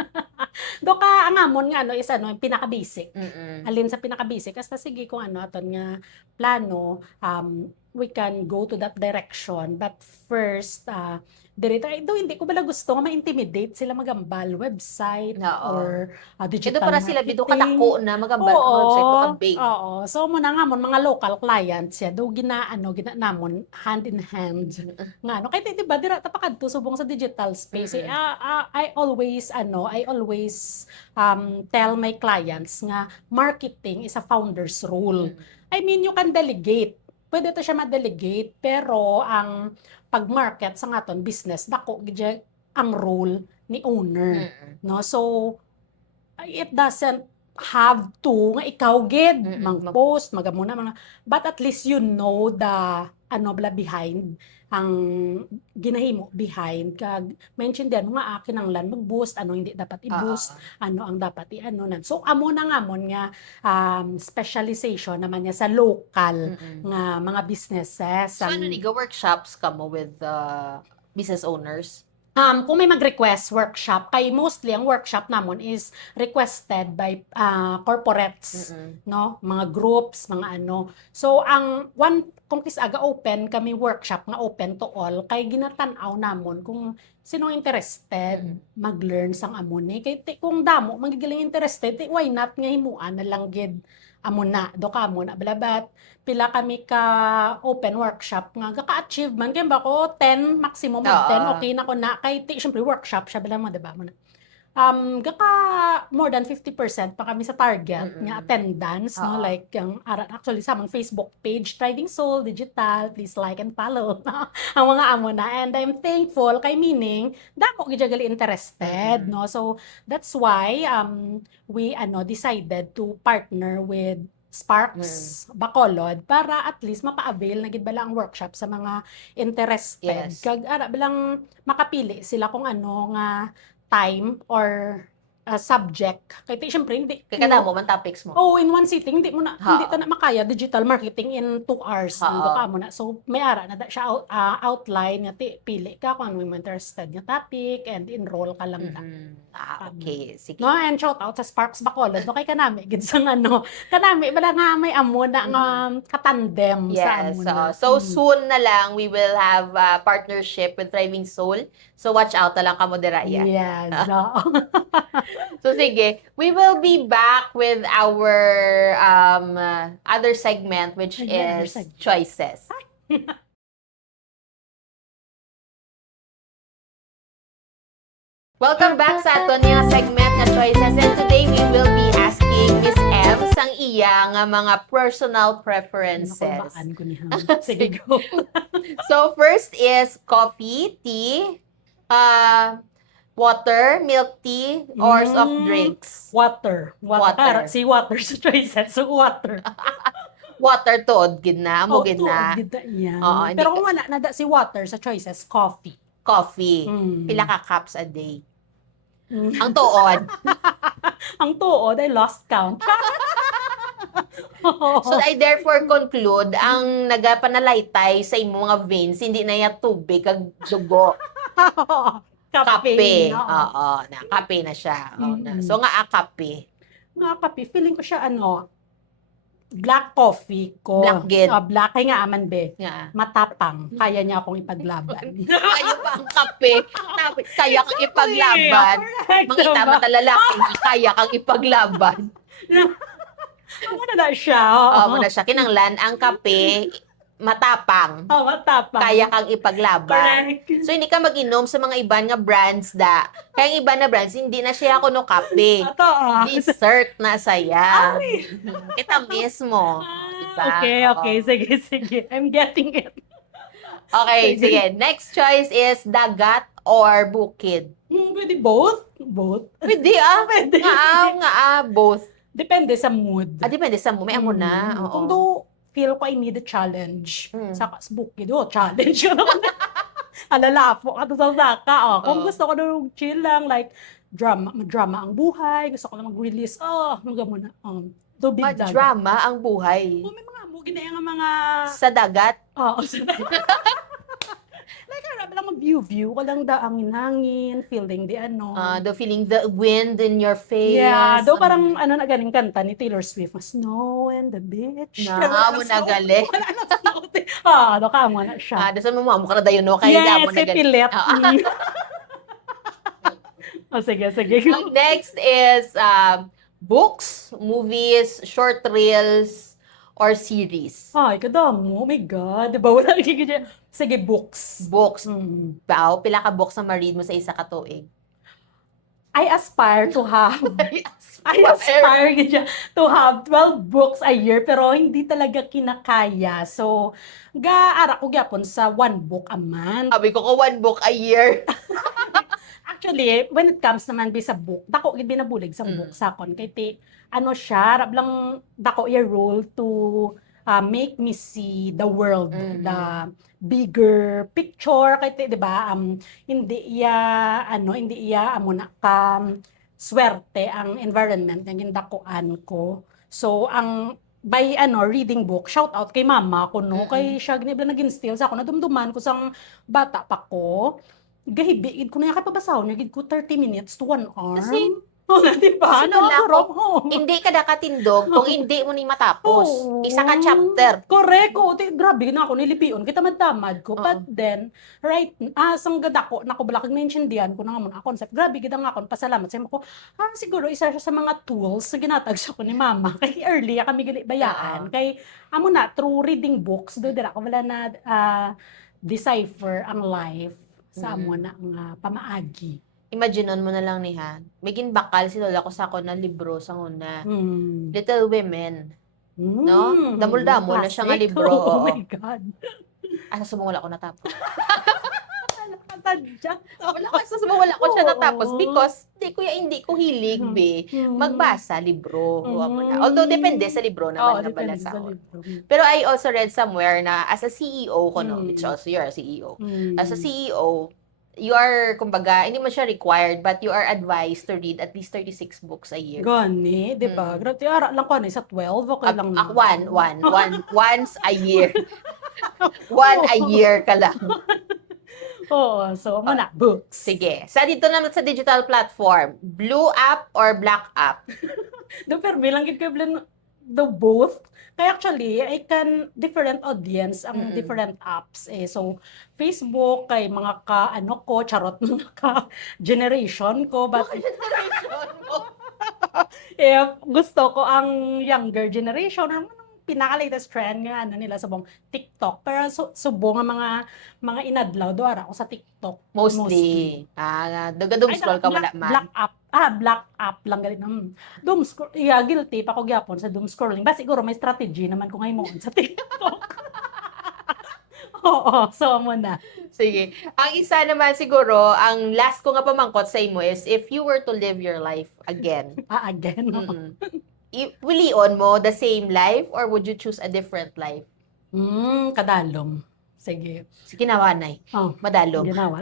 do ka ang amon nga is pinaka basic. Alin sa pinaka basic hasta sige kung aton nga plano, we can go to that direction, but first direct hindi ko bala gusto nga ma-intimidate sila magambal website Oo. or Ito digital para sila bido marketing. katako na magambal ka website mo ka-big. Oo. So muna nga mga local clients ya do gina namon hand in hand nga kay di ba dira ta pakadto subong sa digital space. I always tell my clients nga marketing is a founder's role. I mean, you can delegate. Pwede to siya ma-delegate, pero ang pag-market sa ngaton business dako gid ang role ni owner, no? So it doesn't have to nga ikaw gid mag-post magamuna mga, but at least you know the behind ang ginahimo behind kag maintindihan mo nga akin ang lan mag-boost hindi dapat i-boost ang dapat nan. So amo na nga mon nga specialization naman niya sa local nga mga businesses. So ni go workshops ka mo with business owners? Kung may mag-request workshop, kay mostly ang workshop namon is requested by corporates, no? Mga groups, mga So ang kung aga open kami workshop nga open to all, kay ginatan-aw namon kung sino interested mag-learn sang amon ni. Kay kung damo magigiling interested, why not nga himuan na lang gid amuna do ka amuna balabat pila kami ka open workshop nga ka-achieve man kay ba ko 10 maximum of 10 okay na ko na kay syempre workshop siya bala mo diba mo na gaka more than 50% pa kami sa target nga attendance, no? Like actually sa among Facebook page Thriving Soul Digital, please like and follow ang mga amo na, and I'm thankful kay meaning dako gid gali interested, no? So that's why we decided to partner with Sparks Bacolod para at least mapa-avail na gid bala ang workshop sa mga interested. Kag ara bilang makapili sila kung nga time or subject. Kaya syempre hindi kay kada mo man topics mo. In one sitting hindi ta na makaya digital marketing in 2 hours nando ka mo na. So may ara na siya outline nga pili ka kung ano mo interested nga topic and enroll ka lang ta. Okay, sige. No, and shout out sa Sparks Bacolod. No, kay kanami gid sang kanami bala nga may amo na nga katandem sa amo na. So soon na lang we will have a partnership with Thriving Soul. So watch out na lang ka mo dira ya. Yes. So sige, we will be back with our other segment which is choices. Welcome back sa aton nga segment na choices, and today we will be asking Miss M sang iya nga mga personal preferences. Sige go. So first is coffee, tea, water, milk tea, or soft drinks? Water. Si water sa choices. So water. Water to, gid na, mo gid na. Pero kung wala na si water sa choices, coffee. Coffee. Pila ka cups a day? Ang tuod. Ang tuod, I lost count. So I therefore conclude, ang nagapanalaytay sa imong mga veins, hindi na ya tubig, kag dugo. Kape. Oo, na kape na siya. So nga kape. Nga kape, feeling ko siya black coffee ko. Black gid. Black kay nga aman be. Nga. Matapang. Kaya niya akong ipaglaban. Kayo ba ang kape? Kaya kang ipaglaban. Mangita mata lalaki, kaya kang ipaglaban. Amo na siya. Oo, mo na siya. Kinanglan, ang kape, matapang. Matapang. Kaya kang ipaglaban. Correct. So, hindi ka mag-inom sa mga iba nga brands da. Kaya ang iba na brands, hindi na siya kuno kape. Totoo. Dessert na saya. Ay! Kita mismo. Diba? Okay. Sige. I'm getting it. Okay, Sige. sige. Next choice is dagat or bukid. Pwede both? Both. Pwede Pwede. both. Depende sa mood. Depende sa mo. May amo na. Oo. Kung do, feel ko I need a challenge. Mm. Sa bukid, challenge. Alalapo ka to sa saka. Kung Oo. gusto ko nung chill lang, like, drama ang buhay, gusto ko na mag-release, maga muna. Tubig dagat. Drama ang buhay. May mga mugi na yung mga... Sa dagat. Like, harap lang mag-view ko lang da angin-hangin, feeling The feeling the wind in your face. Yeah, do parang na ganing kanta ni Taylor Swift, Snow and the Beach. Na, mo na gali. Wala na snow. Do ka mo na siya. Doon mo ka na dayon, no? Kaya mo na gali. pilit. Oo. Sige. Ang next is books, movies, short reels, or series. Ay, kadamo. Oh my God. Diba? Wala nagiging. Sige, books. Books. Mm. Bao, pila ka books ang ma-read mo sa isa ka tuig? I aspire to have to have 12 books a year pero hindi talaga kinakaya. So, gaara ko gyapon sa 1 book a month. Sabi ko 1 book a year. Actually, when it comes naman sa book, dako gid binabulig sa book sakon kay ti siya, rab lang dako your role to make me see the world, the bigger picture kay ti, 'di ba? Hindi iya amo na ka swerte ang environment nga gindakuan ko. So ang by reading book, shout out kay mama ko no, kay siya ginibla nag-instill sa ako, nadumduman ko sang bata pa ko. Gahibigid ko na kapabasahon niya, gid ko 30 minutes to 1 hour. Kasi, diba? Hindi ka nakatindog kung hindi mo ni matapos. Isa ka chapter. Correct. Grabe na ako nilipion. Kita madamad ko. But then, right, sang gada ko, nakubalakag na-intindihan ko na nga muna concept. Grabe, gida nga ako, pasalamat. Sabi ko, siguro isa siya sa mga tools na ginatag siya ko ni mama. Kay early, kami gali bayaan. Kay, amo na, through reading books, doon dira ko wala na decipher ang life sa amo na nga pamaagi. Imagineon mo na lang niha. May ginbakal si lola ko sa ako na libro sa una. Little Women. No? Damol-damol na siya nga libro. Oh my God. Asa sumawala ko natapos. Wala ko siya natapos because hindi ko hilig, be. Magbasa libro. Although depende sa libro naman na pala sa ako. Pero I also read somewhere na as a CEO ko, no? It's also you're a CEO. As a CEO, you are, kumbaga, hindi mo siya required, but you are advised to read at least 36 books a year. Gani, di ba? Grabe, ara lang ko sa 12, okay lang na. Once a year. One a year ka lang. Oo, so muna, books. Sige. Dito naman sa digital platform, blue app or black app? Pero bilang equivalent the both. Kaya actually, I can different audience ang different apps eh. So, Facebook kay mga charot mga generation ko. But Generation mo. gusto ko ang younger generation, pinaka-latest trend nga nila sa buong TikTok. Pero subong ang mga inadlaw do ara ko sa TikTok. Mostly. Doom scroll ka wala man. Black app lang galit. Doom scroll, guilty pa ko gyapon sa doom scrolling. Ba siguro may strategy naman kung ngayon sa TikTok. Oo, so mo na. Sige. Ang isa naman siguro, ang last ko nga pamangkot sa imo is if you were to live your life again. Again. Pilion mo the same life or would you choose a different life? Kadalom. Sige. Sige nawanay. Madalom. Ginawa.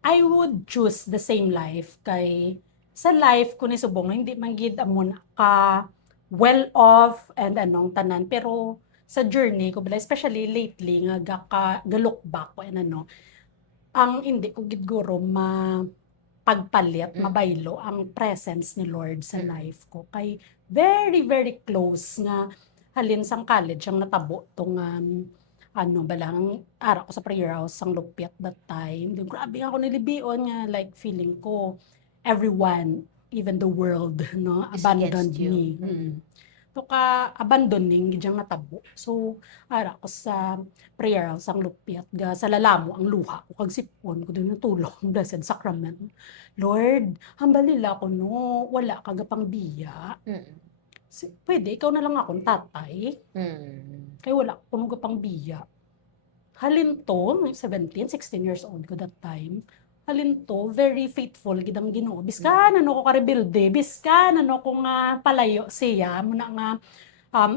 I would choose the same life kay sa life ko ni subong hindi man gid amon ka well off and tanan pero sa journey ko especially lately nga look back ko ang hindi ko gid guro pagpalit mabaylo ang presence ni Lord sa life ko kay very very close nga halin sang college ang natabo tong balang ara ko sa prayer house sang lupit that time. Grabe ako nilibion nga like feeling ko everyone, even the world, no, Is abandoned against you. me. to ka abandoning gid nga tabo. So ara ko sa prayer sang lupit ga sa lalamo ang luha ko kag sipon ko din tulong blessed sacrament. Lord, hambalila ko no, wala ka gapang biya. Pwede ikaw na lang akong tatay. Kay wala ko no gapang biya. Halin to, 17, 16 years old ko that time. Halin to, very faithful gid ang Ginoo. Biskan ano ko karebilde, biskan ano ko nga palayo siya muna nga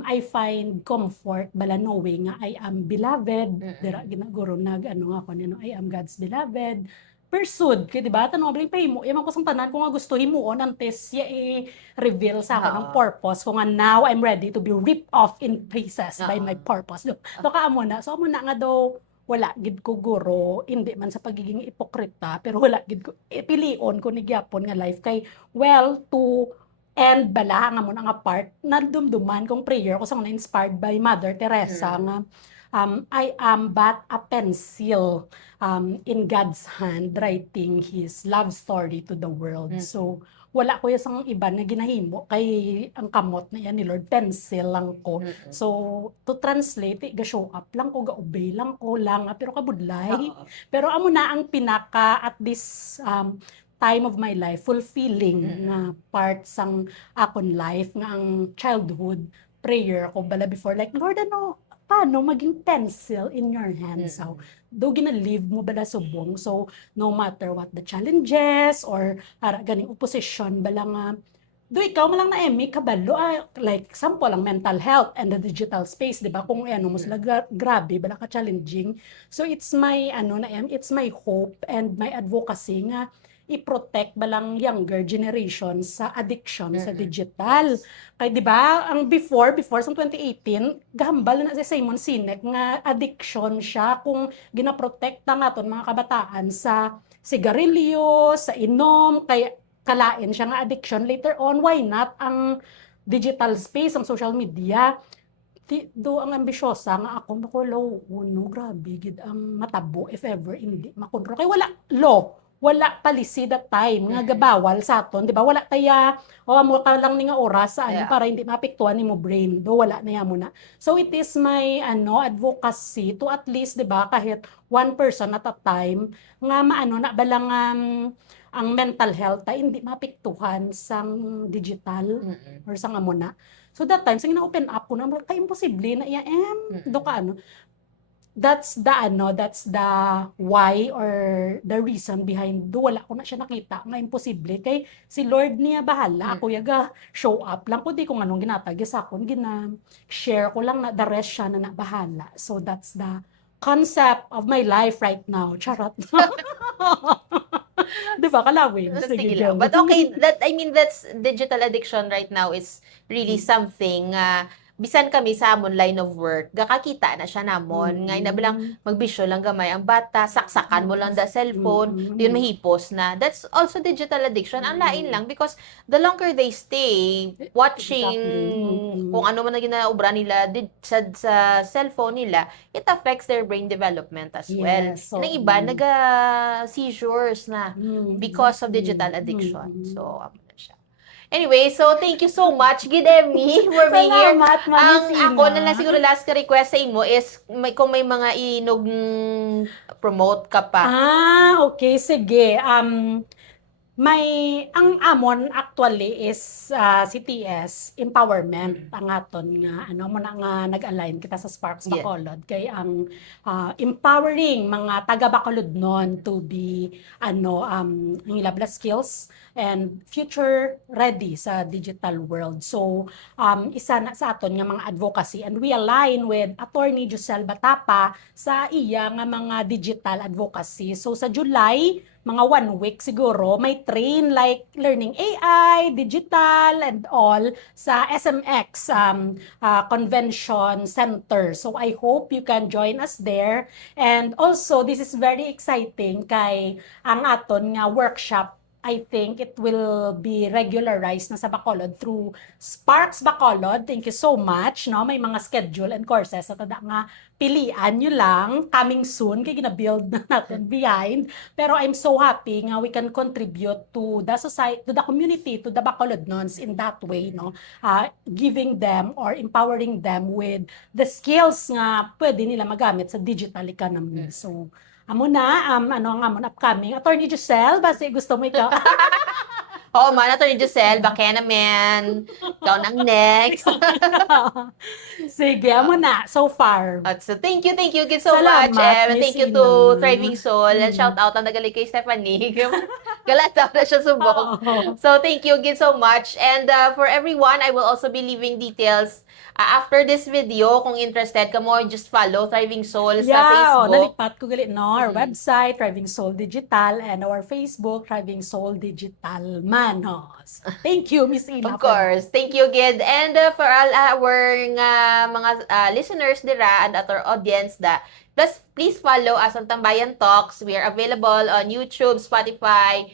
I find comfort bala knowing nga I am beloved. Dira ginaguro nag ano nga ko nino, I am God's beloved. Pursued, kay di ba? Tanong abling pahimo, yaman ko sang tanan ko nga gusto himuon antes ya i-reveal sa akin ang purpose ko nga now I'm ready to be ripped off in pieces by my purpose. Do ka amo na. So amo na nga daw wala gid ko guro, hindi man sa pagiging ipokrita, pero wala gid ko pilion ko ni gyapon nga life kay well to end bala nga mo nga part na dumduman kong prayer ko sa na inspired by Mother Teresa nga I am but a pencil in God's hand writing His love story to the world. So wala ko yung iba na ginahimo kay ang kamot na yan ni Lord, pencil lang ko. So to translate, ga-show up lang ko, ga-obey lang ko lang, pero kabudlay. Pero amo na ang pinaka at this time of my life, fulfilling na part sang akon life, nga ang childhood prayer ko bala before, like, Lord, ano, paano maging pencil in your hands? So, do gina-live mo bala subong. So, no matter what the challenges or ganing opposition, bala nga, do ikaw malang na emi kabalo, like, example, ang mental health and the digital space, di ba? Kung ano, mo sila grabe, bala ka challenging. So, it's my, it's my hope and my advocacy nga, i-protect balang younger generation sa addiction sa digital. Kay di ba, ang before sa 2018, gahambal na si Simon Sinek nga addiction siya kung ginaprotekta naton mga kabataan sa sigarilyo, sa inom, kay kalain siya nga addiction. Later on, why not ang digital space, ang social media? Do ang ambisyosa nga ako makulo, grabe gid ang matabo if ever hindi makontrol. Kay wala law, wala policy that time nga gabawal sa aton, di ba? Wala taya mo ka lang ni nga oras sa para hindi maapektuhan nimo brain. Do wala na mo na. So it is my advocacy to at least, di ba, kahit one person at a time nga maano na balang ang mental health ay hindi maapektuhan sang digital or sang amo na. So that time, sige na-open up ko na, kay imposible na do ka that's the why or the reason behind do wala ko na siya nakita nga imposible kay si Lord niya bahala ako yaga show up lang ko di ko nganong ginatagi sa akon share ko lang na the rest siya na bahala. So that's the concept of my life right now. Charot. Di ba kalawin? Sige lang. But okay, that's digital addiction right now is really something bisan kami sa amon line of work, gakakita na siya namon. Ngay na bilang magbisyo lang gamay ang bata, saksakan mo lang da cellphone, yun mahipos na. That's also digital addiction. Ang lain lang because the longer they stay watching kung ano man na ginaobra nila sa cellphone nila, it affects their brain development as well. So, Nang iba, seizures na because of digital addiction. So, siya. Anyway, so thank you so much, Gidemi, for being here. Ang ako na lang siguro last request sa imo is kung may mga inog promote ka pa. Okay, sige. Ang amon actually is si TS empowerment ang aton nga mo na nga nag-align kita sa Sparks Bacolod kay ang empowering mga taga Bacolod non to be ang ilabla skills and future ready sa digital world. So isa na sa aton nga mga advocacy and we align with Attorney Josel Batapa sa iya nga mga digital advocacy. So sa July mga 1 week siguro, may train like learning AI, digital, and all sa SMX Convention Center. So I hope you can join us there. And also, this is very exciting kay ang aton nga workshop I think it will be regularized na sa Bacolod through Sparks Bacolod. Thank you so much. No? May mga schedule and courses. At tada nga, pilian nyo lang. Coming soon. Kaya gina-build na natin behind. Pero I'm so happy nga we can contribute to the society, to the community, to the Bacolodnons in that way. No? Giving them or empowering them with the skills nga pwede nila magamit sa digital economy. So, amo na, ano ang amon upcoming. Attorney Giselle, base gusto mo ikaw. Oo, man, Atty. Giselle, baka naman. Ikaw nang next. Sige, amo na, so far. At so, thank you again so Salamat, much. And Miss thank you Ina. to Thriving Soul. And Mm. shout out ang nagaling kay Stephanie. Galat daw na siya subok. Oo. So, thank you again so much. And for everyone, I will also be leaving details after this video. Kung interested ka mo, just follow Thriving Soul sa Facebook. Nalipat ko gali, no? Our Mm. website, Thriving Soul Digital, and our Facebook, Thriving Soul Digital Man. Thank you, Miss Ina. Of course. Thank you again. And for all our mga listeners dira and our audience please follow us on Tambayan Talks. We are available on YouTube, Spotify,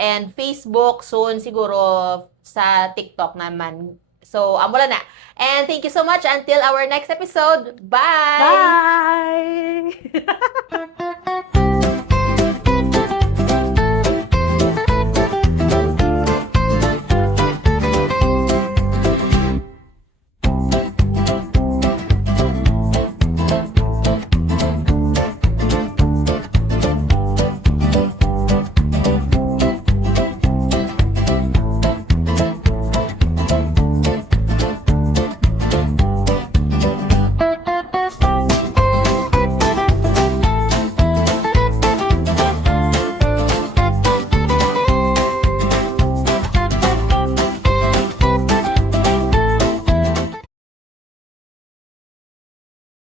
and Facebook. Soon siguro sa TikTok naman. So, amula na. And thank you so much. Until our next episode. Bye! Bye!